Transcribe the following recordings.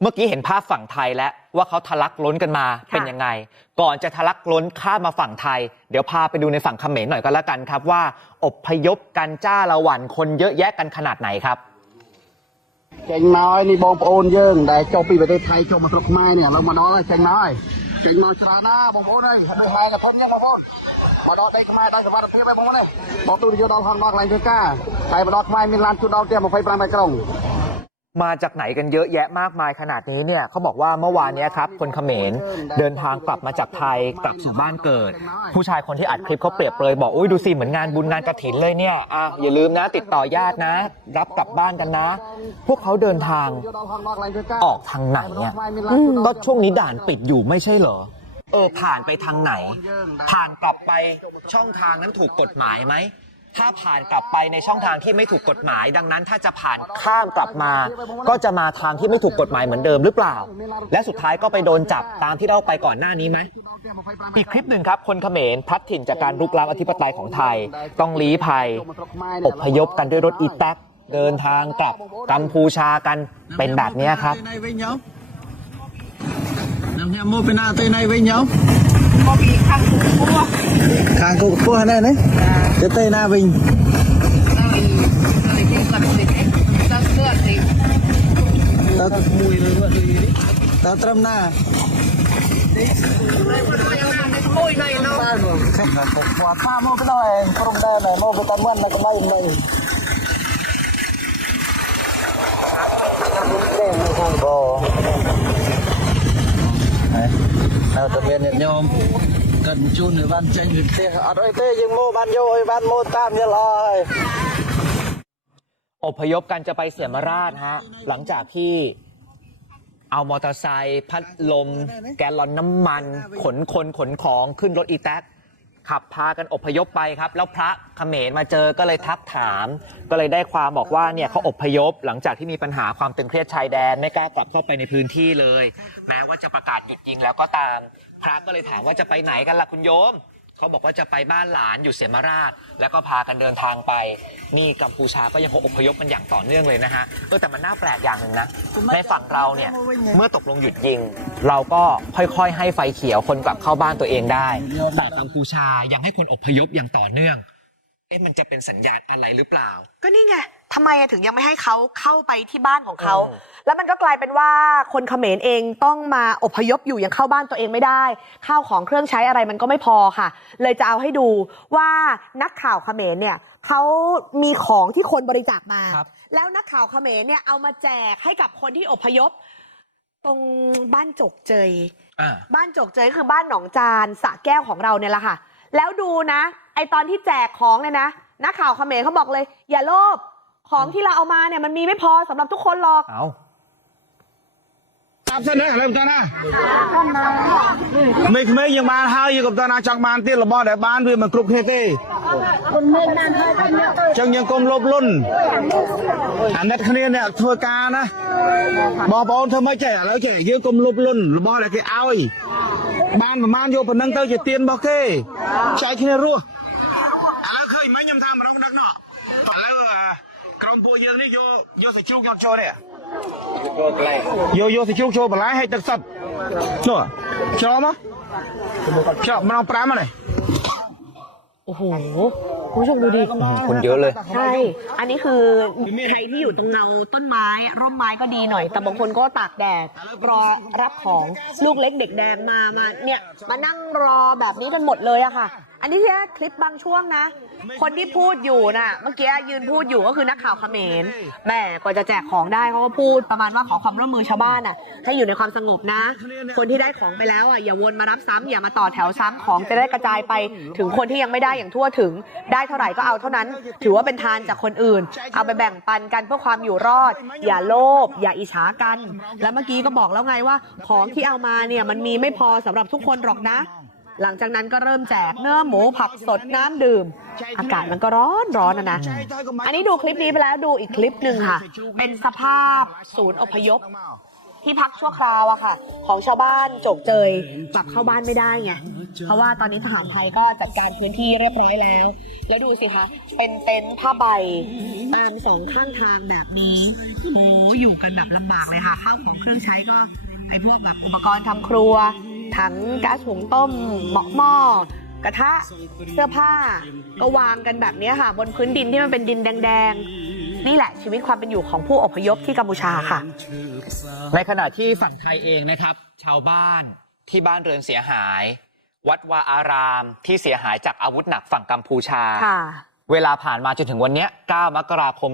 เมื่อกี้เห็นภาพฝั่งไทยแล้วว่าเขาทะลักล้นกันมาเป็นยังไง ก่อนจะทะลักล้นข้ามมาฝั่งไทย เดี๋ยวพาไปดูในฝั่งเขมรหน่อยก็แล้วกันครับว่า อบพยพกันจ้าละวันคนเยอะแยะกันขนาดไหนครับเจงน้อยนี่บองโอนเยิงแต่เจ้าปีประเทศไทยเจ้ามาตรกไม้เนี่ยเรามาดอเลยเจงน้อยเจงน้อยชาหน้าบองโอนเลยโดยหายกับพ่อเนี่ยกับพ่อมาดอได้ขมายได้กับว่าเพียไปบองโอนเลยบองตู้ที่เจ้าดอกห้องดอกไรงเจ้าก้าไครมาดอกไม้มีลานจุดดอกเตี้ยมาไฟปลายไปกรง มาจากไหนกันเยอะแยะมากมายขนาดนี้เนี่ยเขาบอกว่าเมื่อวานนี้ครับคนเขมรเดินทางกลับมาจากไทยกลับสู่บ้านเกิด ผู้ชายคนที่อัดคลิปเขาเปรียบเลยบอกอุ้ยดูสิเหมือนงานบุญงานกระถินเลยเนี่ยอะอย่าลืมนะ ติดต่อญาตินะ รับกลับบ้านกันนะ พวกเขาเดินทางออกทางไหนเนี่ยก็ช่วงนี้ด่านปิดอยู่ไม่ใช่เหรอเออผ่านไปทางไหน ผ่านกลับไปช่องทางนั้นถูกกฎหมายไหม ถ้าผ่านกลับไปในช่องทางที่ไม่ถูกกฎหมาย ดังนั้นถ้าจะผ่านข้ามกลับมา ก็จะมาทางที่ไม่ถูกกฎหมายเหมือนเดิมหรือเปล่า และสุดท้ายก็ไปโดนจับตามที่เราไปก่อนหน้านี้ไหมอีกคลิปหนึ่งครับคนเขมรพัดถิ่นจากการลุกล้ำอธิปไตยของไทย ต้องลี้ภัยอพยพกันด้วยรถอีแต๊กเดินทางกลับกัมพูชากันเป็นแบบนี้ครับ មកពីខាងគោកខ្ពស់ខាងគោកខ្ពស់ណាណាទៅទៅណាវិញតើមួយឬតើត្រឹមណាមួយណៃណោខ្ញុំក៏គាត់ថាមកដល់ឯងព្រមដើរណែមកគាត់មិនដល់កន្លែងមិនអត់ទេមកបង เอาตะเวนเนี่ยโยมกันจูนหรือบ้านเจนหรือเตี้อัดไอ้เต้ยังโมบ้านโยไอ้บ้านโมตามเนี่ยลอยอพยพกันจะไปเสียมราชฮะหลังจากที่เอามอเตอร์ไซค์พัดลม แกลลอนน้ำมัน ขนคนขนของขึ้นรถอีแท็ก ขับพากันอพยพไปครับ แล้วพระเขมรมาเจอก็เลยทักถาม ก็เลยได้ความบอกว่าเนี่ยเขาอพยพหลังจากที่มีปัญหาความตึงเครียดชายแดนไม่กล้ากลับเข้าไปในพื้นที่เลย แม้ว่าจะประกาศหยุดยิงแล้วก็ตาม พระก็เลยถามว่าจะไปไหนกันล่ะคุณโยม เขาบอกว่าจะไปบ้านหลานอยู่เสียมราช แล้วก็พากันเดินทางไป นี่กัมพูชาก็ยังคงอพยพกันอย่างต่อเนื่องเลยนะฮะเออแต่มันน่าแปลกอย่างหนึ่งนะ ในฝั่งเราเนี่ยเมื่อตกลงหยุดยิง เราก็ค่อยๆ ให้ไฟเขียวคนกลับเข้าบ้านตัวเองได้ แต่กัมพูชายังให้คนอพยพอย่างต่อเนื่อง เอ๊ะมันจะเป็นสัญญาณอะไรหรือเปล่า ก็นี่ไงทำไมอะถึงยังไม่ให้เขาเข้าไปที่บ้านของเขา เออ แล้วมันก็กลายเป็นว่าคนเขมรเองต้องมาอพยพอยู่ยังเข้าบ้านตัวเองไม่ได้ ข้าวของเครื่องใช้อะไรมันก็ไม่พอค่ะ เลยจะเอาให้ดูว่านักข่าวเขมรเนี่ยเขามีของที่คนบริจาคมา ครับ แล้วนักข่าวเขมรเนี่ยเอามาแจกให้กับคนที่อพยพ ตรงบ้านจกเจย อ่า บ้านจกเจยคือบ้านหนองจานสระแก้วของเราเนี่ยแหละค่ะ แล้วดูนะไอตอนที่แจกของเนี่ยนะนักข่าวเขมรเขาบอกเลยอย่าโลภของที่เราเอามาเนี่ยมันมีไม่พอสำหรับทุกคนหรอกเอครับเสนออะไรตอนนะไม่ไม่ยังมาหาอยู่กับตอนน่ะจังมานเตี้ยระบอดแต่บ้านเพื่อมันกรุบเฮเต้จังยังกลมลบลุ่นอันนั้นคะแนนเนี่ยทัวการนะบอบอลเธอไม่แจกแล้วแจกเยอะกลมลบลุ่นระบอดแต่แกเอาอี បានប្រហែលយកប៉ុណ្ណឹងទៅជាទៀនរបស់គេចែកគ្នារស់ឥឡូវឃើញមិញខ្ញុំថាម្ដងដឹកណោះឥឡូវអាក្រុមពួកយើងនេះយកយកសាច់ជ្រូកយកចូលនេះយកយកសាច់ជ្រូកចូលបន្លែឲ្យទឹកសុទ្ធនោះច្រមមកច្រមម្ដង5មកនេះ โอ้โหคุณผู้ชมดูดิ คนเยอะเลย ใช่ อันนี้คือใครที่อยู่ตรงเงาต้นไม้ ร่มไม้ก็ดีหน่อย แต่บางคนก็ตากแดดรอรับของลูกเล็กเด็กแดงมามาเนี่ยมานั่งรอแบบนี้กันหมดเลยอะค่ะ อันนี้แค่คลิปบางช่วงนะ คนที่พูดอยู่น่ะ เมื่อกี้ยืนพูดอยู่ก็คือนักข่าวเขมรแหม่กว่าจะแจกของได้เขาก็พูดประมาณว่าขอความร่วมมือชาวบ้านน่ะ ให้อยู่ในความสงบนะ คนที่ได้ของไปแล้วอะอย่าวนมารับซ้ำอย่ามาต่อแถวซ้ำของจะได้กระจายไปถึงคนที่ยังไม่ได้อย่างทั่วถึง ได้เท่าไหร่ก็เอาเท่านั้น ถือว่าเป็นทานจากคนอื่น เอาไปแบ่งปันกันเพื่อความอยู่รอด อย่าโลภอย่าอิจฉากัน แล้วเมื่อกี้ก็บอกแล้วไงว่า ของที่เอามาเนี่ยมันมีไม่พอสำหรับทุกคนหรอกนะ หลังจากนั้นก็เริ่มแจกเนื้อหมูผักสดน้ำดื่ม อากาศมันก็ร้อนร้อนนะนะ อันนี้ดูคลิปนี้ไปแล้วดูอีกคลิปหนึ่งค่ะ เป็นสภาพศูนย์อพยพ ที่พักชั่วคราวอะค่ะ ของชาวบ้านจกเจยกลับเข้าบ้านไม่ได้ไงเพราะว่าตอนนี้ทหารไทยก็จัดการพื้นที่เรียบร้อยแล้ว แล้วดูสิคะเป็นเต็นท์ผ้าใบตามสองข้างทางแบบนี้โอ้อยู่กันแบบลำบากเลยค่ะข้าวของเครื่องใช้ก็ไอ้พวกแบบอุปกรณ์ทำครัว ถังก๊าซหุงต้มหม้อหม้อกระทะเสื้อผ้า ก็วางกันแบบนี้ค่ะ บนพื้นดินที่มันเป็นดินแดงๆ นี่แหละชีวิตความเป็นอยู่ของผู้อพยพที่กัมพูชาค่ะ ในขณะที่ฝั่งไทยเองนะครับ ชาวบ้านที่บ้านเรือนเสียหาย วัดวาอารามที่เสียหายจากอาวุธหนักฝั่งกัมพูชาค่ะ เวลาผ่านมาจนถึงวันเนี้ย9มกราคม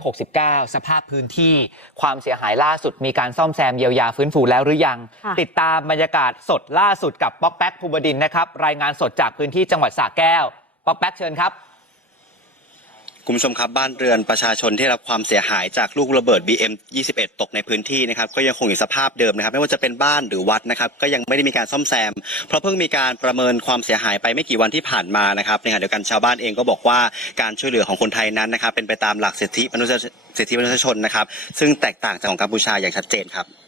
2569 สภาพพื้นที่ ความเสียหายล่าสุดมีการซ่อมแซมเยียวยาฟื้นฟูแล้วหรือยังค่ะติดตามบรรยากาศสดล่าสุดกับป๊อกแป๊กภูบดินทร์นะครับ รายงานสดจากพื้นที่จังหวัดสระแก้ว ป๊อกแป๊กเชิญครับ คุณผู้ชมครับบ้านเรือนประชาชนที่รับความเสียหายจากลูกระเบิด BM 21 ตกในพื้นที่นะครับก็ยังคงอยู่สภาพเดิมนะครับ ไม่ว่าจะเป็นบ้านหรือวัดนะครับก็ยังไม่ได้มีการซ่อมแซม เพราะเพิ่งมีการประเมินความเสียหายไปไม่กี่วันที่ผ่านมานะครับในขณะเดียวกันชาวบ้านเองก็บอกว่าการช่วยเหลือของคนไทยนั้นนะครับเป็นไปตามหลักสิทธิมนุษยสิทธิมนุษยชนนะครับซึ่งแตกต่างจากของกัมพูชาอย่างชัดเจนครับ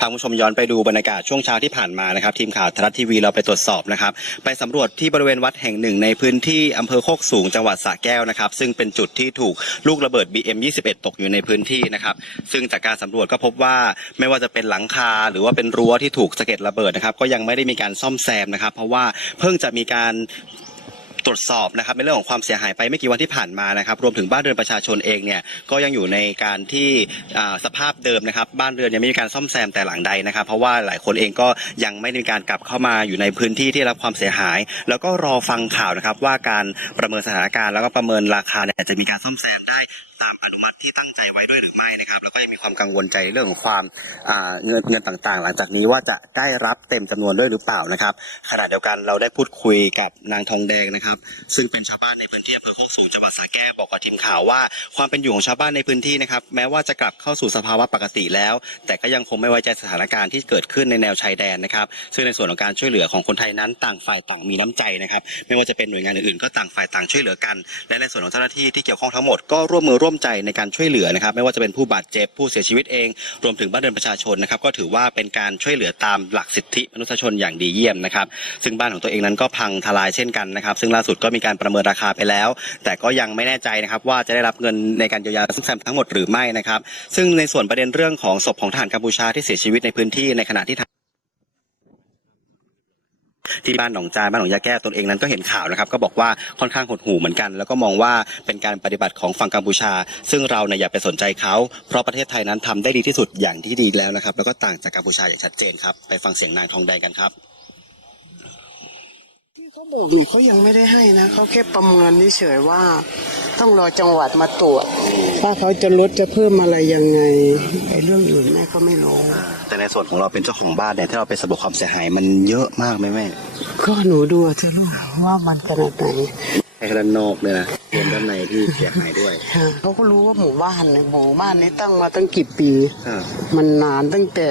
พาคุณผู้ชมย้อนไปดูบรรยากาศช่วงเช้าที่ผ่านมานะครับ ทีมข่าวทรัฐทีวีเราไปตรวจสอบนะครับ ไปสำรวจที่บริเวณวัดแห่งหนึ่งในพื้นที่อำเภอโคกสูงจังหวัดสระแก้วนะครับ ซึ่งเป็นจุดที่ถูกลูกระเบิด BM 21 ตกอยู่ในพื้นที่นะครับ ซึ่งจากการสำรวจก็พบว่าไม่ว่าจะเป็นหลังคาหรือว่าเป็นรั้วที่ถูกสะเก็ดระเบิดนะครับ ก็ยังไม่ได้มีการซ่อมแซมนะครับ เพราะว่าเพิ่งจะมีการ ตรวจสอบนะครับในเรื่องของความเสียหายไปไม่กี่วันที่ผ่านมานะครับ รวมถึงบ้านเรือนประชาชนเองเนี่ยก็ยังอยู่ในการที่อ่าสภาพเดิมนะครับ บ้านเรือนยังไม่มีการซ่อมแซมแต่หลังใดนะครับ เพราะว่าหลายคนเองก็ยังไม่ได้มีการกลับเข้ามาอยู่ในพื้นที่ที่รับความเสียหาย แล้วก็รอฟังข่าวนะครับว่าการประเมินสถานการณ์แล้วก็ประเมินราคาเนี่ยจะมีการซ่อมแซมได้ ที่ตั้งใจไว้ด้วยหรือไม่นะครับ แล้วก็ยังมีความกังวลใจในเรื่องของความอ่าเงินเงินต่างๆ หลังจากนี้ว่าจะได้รับเต็มจำนวนด้วยหรือเปล่านะครับขณะเดียวกันเราได้พูดคุยกับนางทองแดงนะครับ ซึ่งเป็นชาวบ้านในพื้นที่อำเภอโคกสูงจังหวัดสระแก้วบอกกับทีมข่าวว่า ความเป็นอยู่ของชาวบ้านในพื้นที่นะครับแม้ว่าจะกลับเข้าสู่สภาวะปกติแล้ว แต่ก็ยังคงไม่ไว้ใจสถานการณ์ที่เกิดขึ้นในแนวชายแดนนะครับ ซึ่งในส่วนของการช่วยเหลือของคนไทยนั้นต่างฝ่ายต่างมีน้ำใจนะครับ ไม่ว่าจะเป็นหน่วยงานอื่นๆก็ต่างฝ่ายต่างช่วยเหลือกัน และในส่วนของเจ้าหน้าที่ที่เกี่ยวข้องทั้งหมดก็ร่วมมือร่วมใจในการช่วยเหลือนะครับ ไม่ว่าจะเป็นผู้บาดเจ็บผู้เสียชีวิตเอง รวมถึงบ้านเรือนประชาชนนะครับ ก็ถือว่าเป็นการช่วยเหลือตามหลักสิทธิมนุษยชนอย่างดีเยี่ยมนะครับ ซึ่งบ้านของตัวเองนั้นก็พังทลายเช่นกันนะครับ ซึ่งล่าสุดก็มีการประเมินราคาไปแล้ว แต่ก็ยังไม่แน่ใจนะครับว่าจะได้รับเงินในการเยียวยาซ่อมแซมทั้งหมดหรือไม่นะครับ ซึ่งในส่วนประเด็นเรื่องของศพของทหารกัมพูชาที่เสียชีวิตในพื้นที่ในขณะที่ ที่บ้านหนองจานบ้านหนองยาแก้วตนเองนั้นก็เห็นข่าวนะครับ ก็บอกว่าค่อนข้างหดหู่เหมือนกัน แล้วก็มองว่าเป็นการปฏิบัติของฝั่งกัมพูชา ซึ่งเราเนี่ยอย่าไปสนใจเขา เพราะประเทศไทยนั้นทำได้ดีที่สุดอย่างที่ดีแล้วนะครับ แล้วก็ต่างจากกัมพูชาอย่างชัดเจนครับไปฟังเสียงนางทองแดงกันครับที่เขาบอกนี่เขายังไม่ได้ให้นะเขาแค่ประเมินเฉยๆว่า ต้องรอจังหวัดมาตรวจว่าเขาจะลดจะเพิ่มอะไรยังไงไอ้เรื่องอื่นแม่ก็ไม่รู้แต่ในส่วนของเราเป็นเจ้าของบ้านเนี่ยที่เราไปสำรวจความเสียหายมันเยอะมากไหมแม่ก็หนูดูเธอะลูกว่ามันขนาดไหนแค่ด้านนอกเนี่ยนะรวมด้านในที่เสียหายด้วยค่ะเขาก็รู้ว่าหมู่บ้านเนี่ยหมู่บ้านนี้ตั้งมาตั้งกี่ปี ครับมันนานตั้งแต่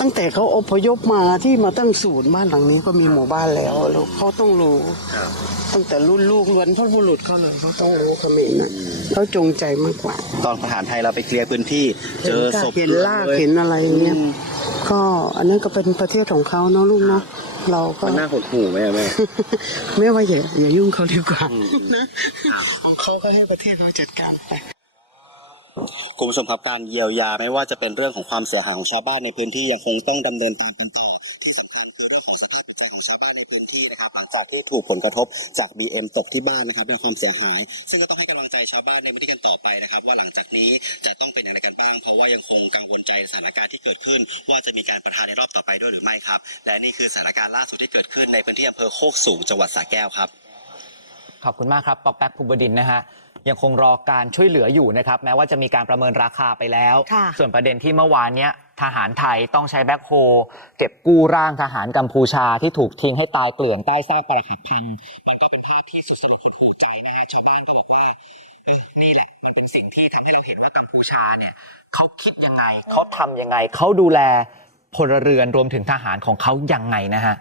ตั้งแต่เขาอพยพมาที่มาตั้งศูนย์บ้านหลังนี้ก็มีหมู่บ้านแล้วลูกเขาต้องรู้ ครับตั้งแต่รุ่นลูกล้วนพ่อบุรุษเขาเลยเขาต้องรู้เขมิ้นนะเขาจงใจมากกว่าตอนทหารไทยเราไปเคลียร์พื้นที่ เจอศพเห็นลากเห็นอะไรเงี้ยก็อันนั้นก็เป็นประเทศของเขาเนาะลูกเนาะ เราก็มันน่าหดหู่ไหมอะแม่ ไม่ว่าอย่าอย่ายุ่งเขาดีกว่านะของเขาก็ให้ประเทศเขาจัดการไปคุณผู้ชมครับการเยียวยาไม่ว่าจะเป็นเรื่องของความเสียหายของชาวบ้านในพื้นที่ยังคงต้องดำเนินตามกันต่อ หลังจากที่ถูกผลกระทบจาก BM ตกที่บ้านนะครับเป็นความเสียหาย ซึ่งก็ต้องให้กำลังใจชาวบ้านในพื้นที่กันต่อไปนะครับ ว่าหลังจากนี้จะต้องเป็นอย่างไรกันบ้าง เพราะว่ายังคงกังวลใจสถานการณ์ที่เกิดขึ้น ว่าจะมีการประทะในรอบต่อไปด้วยหรือไม่ครับ และนี่คือสถานการณ์ล่าสุดที่เกิดขึ้นในพื้นที่อำเภอโคกสูงจังหวัดสระแก้วครับขอบคุณมากครับ ป๊อกแป๊กภูบดินทร์นะฮะ ยังคงรอการช่วยเหลืออยู่นะครับ แม้ว่าจะมีการประเมินราคาไปแล้วค่ะส่วนประเด็นที่เมื่อวานเนี้ย ทหารไทยต้องใช้แบ็คโฮเก็บกู้ร่างทหารกัมพูชาที่ถูกทิ้งให้ตายเกลื่อนใต้ซากปรักหักพังมันก็เป็นภาพที่สุดสลดหดหูใจนะฮะชาวบ้านก็บอกว่านี่แหละ มันเป็นสิ่งที่ทำให้เราเห็นว่ากัมพูชาเนี่ยเขาคิดยังไงเขาทำยังไงเขาดูแลพลเรือนรวมถึงทหารของเขายังไงนะฮะ